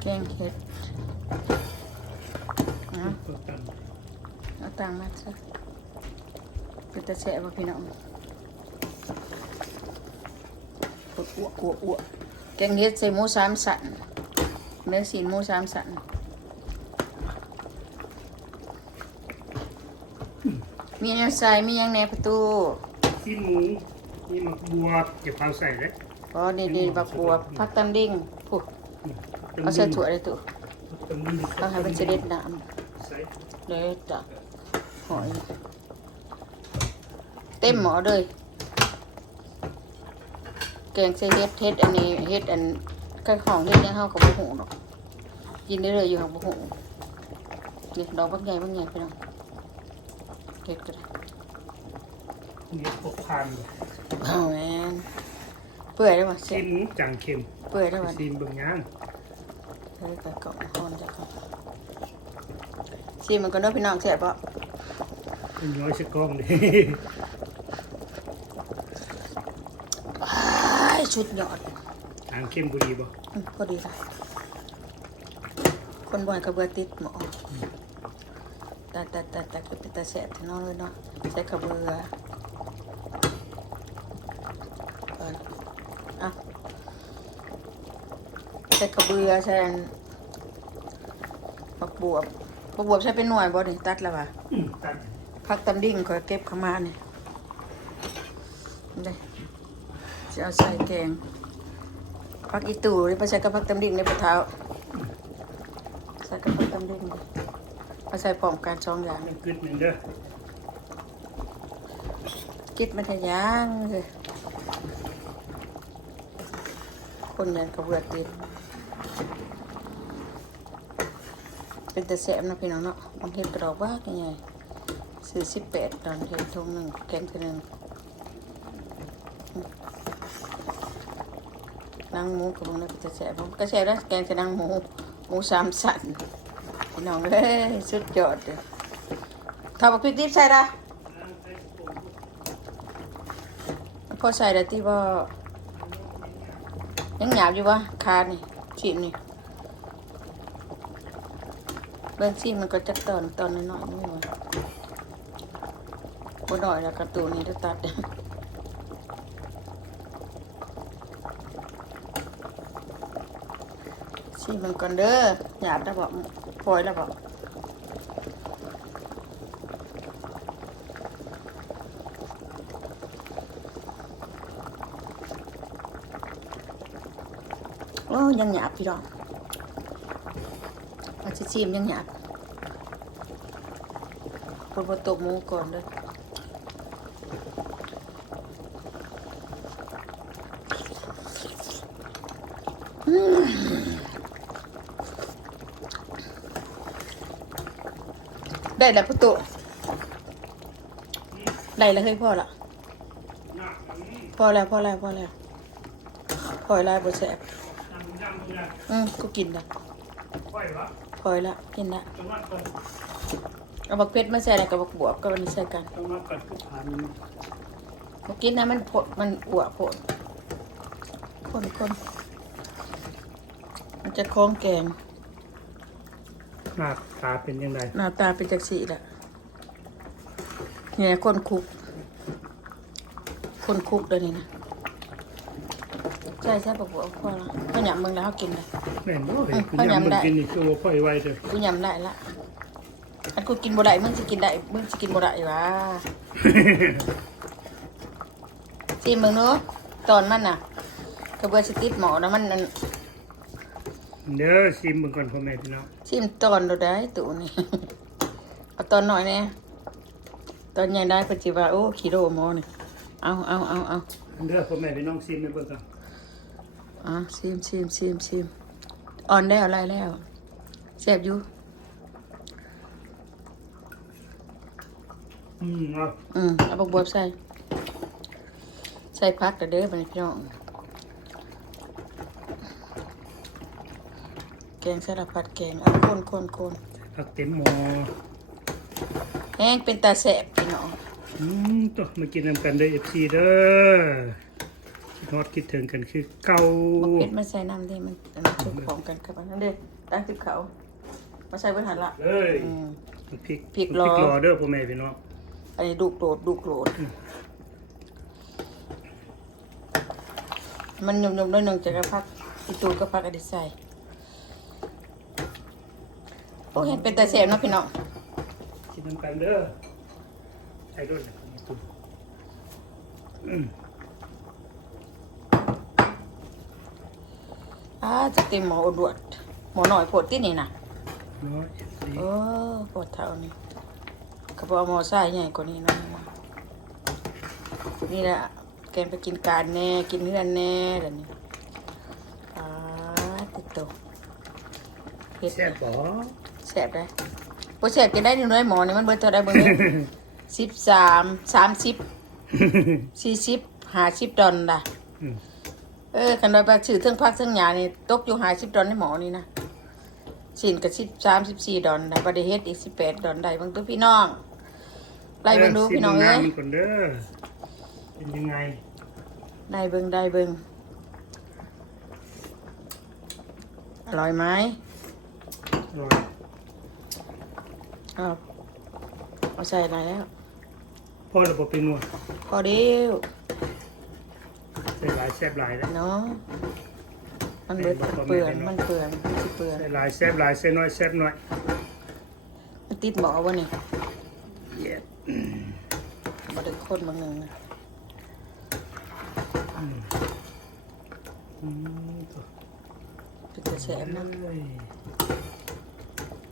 แกงเห็ดเอาตังมาซะเป็นตะแฉะว่าพี่น้องอ้วแกงเห็ดใส่หมู3 สันเนื้อสีหมู3 สันมีเนื้อใส่มียังในประตูซีหมูมีหมักบัวเก็บเผาใส่เลยอ๋อดีๆบักบัวผักตำดิ่งปุ๊บเอาใส่ถั่วเลยตุ๊เอาให้มันจะเด็ดน้ำเลยจ้ะหอยเต็มหม้อเลยแกงใส่เฮ็ดอันนี้เฮ็ดอันข้าวหอมเฮ็ดยังเฮากับบ่ฮู้ดอกกินได้เลยอยู่ของบ่ฮู้นี่ดอกบักใหญ่พี่น้องเฮ็ดก็ได้นี่พวกพานเลยเอาแม่นเปื่อยได้บ่ซีหมูจังเค็มเปื่อยได้บ่ซีเบิ่งย่างแต่กล่องฮ้อนจ้ะครับซีมันก็เด้อพี่น้องแซ่บบ่เป็นน้อยสักกล้องดิชุดยอดทางเข้มบุรีบ่พอดีค่ะคนบ่อยกระเบือติดหมอแต่แสบที่นอนเลยเนาะใส่กระเบือก่อนอ่ะใส่กระเบือใส่ผักบวบใช้เป็นหน่วยบ่นี่ตัดแล้วป่ะตัดผักตำดิ่งคอยเก็บเข้ามาเนี่ยนี่จะเอาใส่แกงผักอีตู่หรือไปใส่กับผักตำดิ่งในปะเท้าใส่กับผักตำดิ่งมาใส่พร้อมกัน2 อย่างกึดหนึ่งเด้อกิดมันทะยางเลยคนยันกระเบือติดเป็นแต่แสบนะพี่น้องเนาะบางทีกระดอกว่ากันใหญ่ซื้อ18 ตอนเห็ดทงหนึ่งแกง1นั่งหมูกับมึงนะเป็นแต่แสบผมก็แสบแล้วแกงจะนั่งหมู3 สันพี่น้องเลยสุดยอดเลยทำบักพริกดิบใส่ละพอใส่แล้วที่ว่ายังหยาบอยู่วะคานี่ฉีดนี่เบื้องซีมันก็จะตอนน้อยๆนี่วะบ่หน่อยแล้วกระตูนี่จะตัดซีมันก่อนเด้อหยาบแล้วบอกปล่อยแล้วบอกโอ้ยังหยาบพี่น้องอาจจะชิมยังหยาบพอตบหมูก่อนเด้อได้แล้วพุตุได้แล้วเฮ้ยพ่อละพอแล้วพอลายบดแสบก็กินละพอยละกินละเอาบักเพชรมาใส่แล้วกับบักบวบก็วันนี้ใส่กันเมื่อกี้นะมันอวบโผล่คนมันจะคล้องแกงหน้าตาเป็นยังไงหน้าตาเป็นจักสีละเนี่ยคนคุกเลยนี่นะใช่ปะบัวพอละข้าวยำมึงแล้วเขากินเลยแม่นบ่เลยข้าวยำได้กินนี่คือว่าค่อยไวเด้อกูยำได้ละอันกูกินบ่ได้มึงจะกินได้มึงจะกินบ่ได้วะซีมึงเนาะตอนมันน่ะกระเบื้องสติดหมอนะมันนั่นเด้อชิมมึงก่อนพ่อแม่พี่น้องชิมตอนเราได้ตู่นี่เอาตอนหน่อยเนี่ยตอนใหญ่ได้ก็จีว่าโอ้กิโลหมอนี่เอาเด้อพ่อแม่พี่น้องชิมให้เบิ่งก่อนชิมอ่อนได้อะไรแล้วแซ่บอยู่เอาบักบวบใส่พักเด้อพี่น้องแกงสารพัดแกงเอาคนผักเต็มหม้อแห้งเป็นตาแสบพี่น้องตัวมากินน้ำกันเด้อ FC เด้อ ทอดคิดถึงกันคือเก่า บักเพชรมาใส่น้ำที่มันชุบพร้อมกันครับนั่นเด้ตั้งติดเขามาใส่เบิ่งหันละ เลย อืม พริก พริกรอ เด้อพ่อแม่พี่น้อง อันนี้ดูโกรธมันยมๆด้วยหนึ่งจากกระพักอีตูก็พักอดิใส่โอ้เห็นเป็นแต่เสียบเนาะพี่น้อง กินน้ำกันเด้อใส่ด้วยนะตุ้มจะเต็มหมออดวดหมอหน่อยโผดที่นี่นะ น้อยสิ โอ้ปวดเท้านี่กระเพาะหมอไส้ใหญ่กว่านี้เนาะนี่แหละแกงไปกินการแน่กินเนื้อแน่เดี๋ยวนี้ติดตัวเฮ็ด แซ่บบ่ แสบได้พอแสบกินได้หนึ่งร้อยหมอนี่มันเบิดเท่าไรเบิ่งเลย13 30 40 50 ดอลล่ะ อืม คันว่าไปซื้อเทั้งพักเทั้งหยานี่ตกอยู่50 ดอลในหมอนี่นะสินก็13 14 ดอลได้บ่ได้เฮ็ดอีก18 ดอลได้เบิ่งตัวพี่น้องไล่เบิ่งดูพี่น้องเอ้ย ชิมน้ำมันก่อนเด้อเป็นยังไง ได้เบิ่งอร่อยไหม อร่อย อ้าวเอาใส่อะไรแล้ว พ่อเราบอกเป็นนัว พอเดียว ใส่หลายแซ่บหลายแล้ว เนาะมันเบิดมันเปื่อนมันสิเปื่อน ใส่หลายแซ่บหลายใส่น้อยแซ่บน้อย มันติดหมอบ่นี่ เย็ด บ่ได้คนบางหนึงนะ เป็นกระแสนะ เอ้ย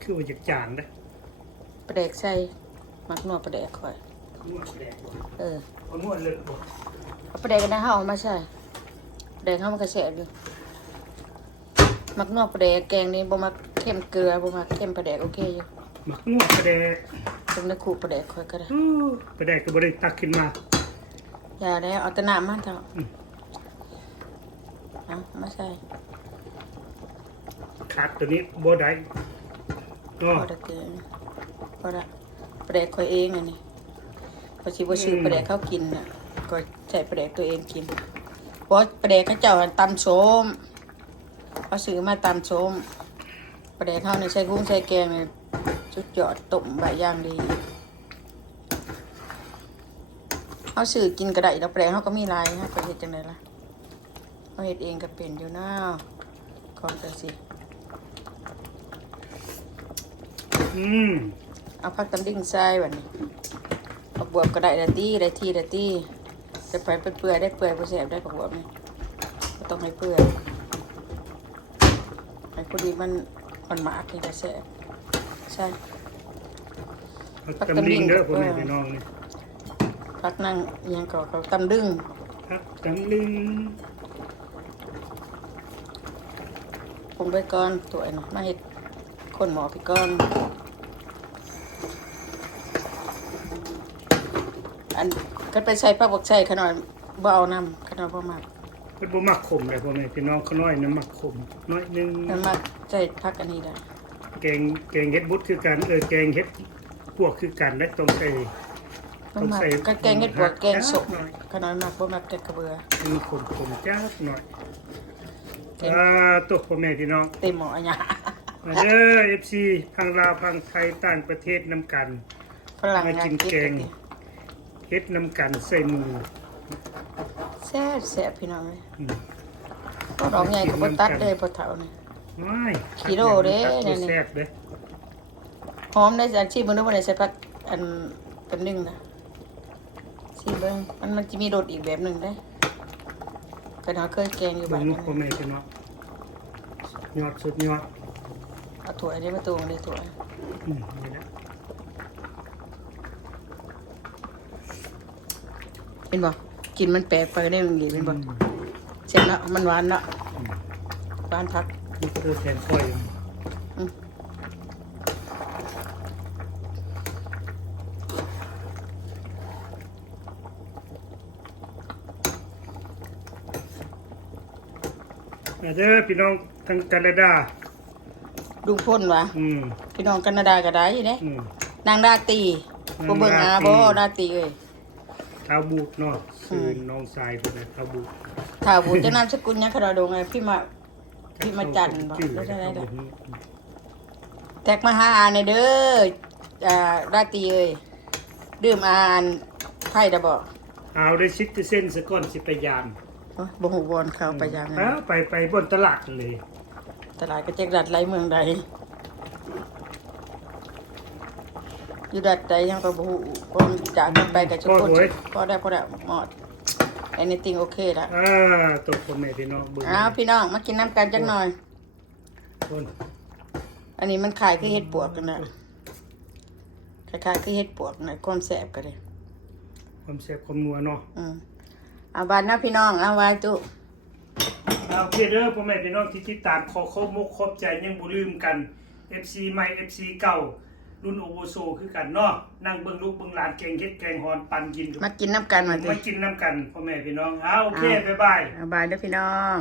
คือว่าจากจางได้ ปลาแดกใส่มักนวดปลาแดกค่อย นวดแดกบ่ เอา นวดเลยบ่ ปลาแดกกันนะเฮาเอามาใส่ปลาแดกเฮามันกระแสอยู่มักนวดปลาแดกแกงนี่บ่มักเข้มเกลือบ่มักเข้มปลาแดกโอเคอยู่ หมักนวดปลาแดก ต้องได้คู่ปลาแดกค่อยก็ได้ ปลาแดกก็บ่ได้ตักขึ้นมา อย่าแล้วเอาแต่น้ำมาเถอะเอามาใส่ ขาดตัวนี้บ่ได้ พอได้เกินพอละปลาแดกค่อยเองอันนี้พอสิบ่ซื้อปลาแดกเขากินน่ะก็ใส่ปลาแดกตัวเองกินเพราะปลาแดกเขาเจ้าตำส้มเขาซื้อมาตำส้มปลาแดกเขาเนี่ยใส่กุ้งใส่แกงเนี่ยสุดยอดต้มใบย่างดีเขาซื้อกินก็ได้แล้วปลาแดกเขาก็มีลายนะเขาเฮ็ดจังไดล่ะเขาเฮ็ดเองก็เป็นอยู่นะของจังสิ เอาผักตำดิ้งใส่บัดนี้ผักบวบก็ได้ละตี้ได้ที่จะไปเปื่อยได้เปื่อยบ่แซ่บได้ผักบวบนี่บ่ต้องให้เปื่อยให้พอดีมันหมากนี่ก็แซ่บใช่ ผักตำลิงเด้อพ่อแม่พี่น้องนี่ ผักนั่งอิหยังก็ตำดึง ผักตำลิง ปรุงไปก่อนตัวอันมาเฮ็ดคนหมอไปก่อนอันก็ไปใส่ผักบกใส่ขนาดบ่เอาน้ำขนาดบ่มาก เพิ่นบ่มักขมเลยพ่อแม่พี่น้องเขาน้อยน้ำมักขมน้อยหนึง น้ำมากใส่ผักอันนี้ได้ แกงเฮ็ดบุตรคือกันแกงเฮ็ดพวกคือกันและต้องใส่ บ่มากก็แกงเฮ็ดบวกแกงสมขนาดมากบ่มากแต่กระเบือ มีขมๆจักหน่อย แกง ตัวพ่อแม่พี่น้อง เต็มหมอหยา มาเด้อ FC พังลาวพังไทยต่างประเทศนำกัน ฝรั่ง มา อยาก กิน กิน แกงเฮ็ดนำกันใส่หมู แซ่บแซ่บพี่น้องเลย อืม ก็ดอกใหญ่ก็บ่ตัดเลยบ่เฒ่านี่ ไม่ กิโลเด้ เนี่ เนี่ย แซ่บเด้ หอมได้อาชีพมึงนึกว่าได้ใส่ผักอันเป็นนึงนะสิเบิ่งมันจะมีรสอีกแบบหนึงได้ก็เราเคยแกงอยู่ เบิ่ บ้าง น ลูกพ่อแม่พี่น้องยอดสุดยอด เอาถั่วอันนี้มาตวงเลยถั่ว นี่นะ เป็นบ่กินมันแปลกไปได้มึงเป็นบ่เสร็จแล้วมันหวานแล้วหวานผัก นี่คือแทนก้อย อืม มาเด้อพี่น้องทางแคนาดา ดูพ่นวะ พี่น้องแคนาดาก็ได้อยู่เด้ นางดาตีบ่เบิ่งอาบ่ดาตีเอ้ย เท้าบูดเนาะคือน้องทรายเป็นเท้าบูด ท ถาบุญจะนามสกุลยังคาราดงไงพี่มาจันทร์บอกได้ได้ละแท็กมาหาอาในเด้อราตรีเอ้ยดื่มอาไพ่ดะบอก เอาได้ชิดเส้นสะก้อนสิไปยาม บ่หูวอนเขาไปยังไง ไปบนตลาดเลย ตลาดกระเจกดัดไรเมืองใดอยู่ดัดใดยังก็บ่ฮู้คนจากกันไปกับชุกคนพอได้หมด anything โอเคละ ตกพ่อแม่พี่น้องเบิ่ง พี่น้องมากินน้ำกันจักหน่อย คน อันนี้มันขายคือเห็ดปวกกันนะคล้ายๆคือเห็ดปวกนะความแสบกันเลย ความแซ่บความนัวเนาะ เอาบานนะพี่น้องเอาไว้ตุ เอาเพื่อนเด้อพ่อแม่พี่น้องที่ติดตามขอมุกขอบใจยังบ่ลืมกัน FC ใหม่ FC เก่ารุ่นโอโวโซคือกันเนาะนั่งเบิ่งลูกเบิ่งหลานแกงเฮ็ดแกงฮอนปั่นกิน มากินน้ำกันมาติ มากินน้ำกันพ่อแม่พี่น้องเอาโอเคบ๊ายบาย เอาบานเด้อพี่น้อง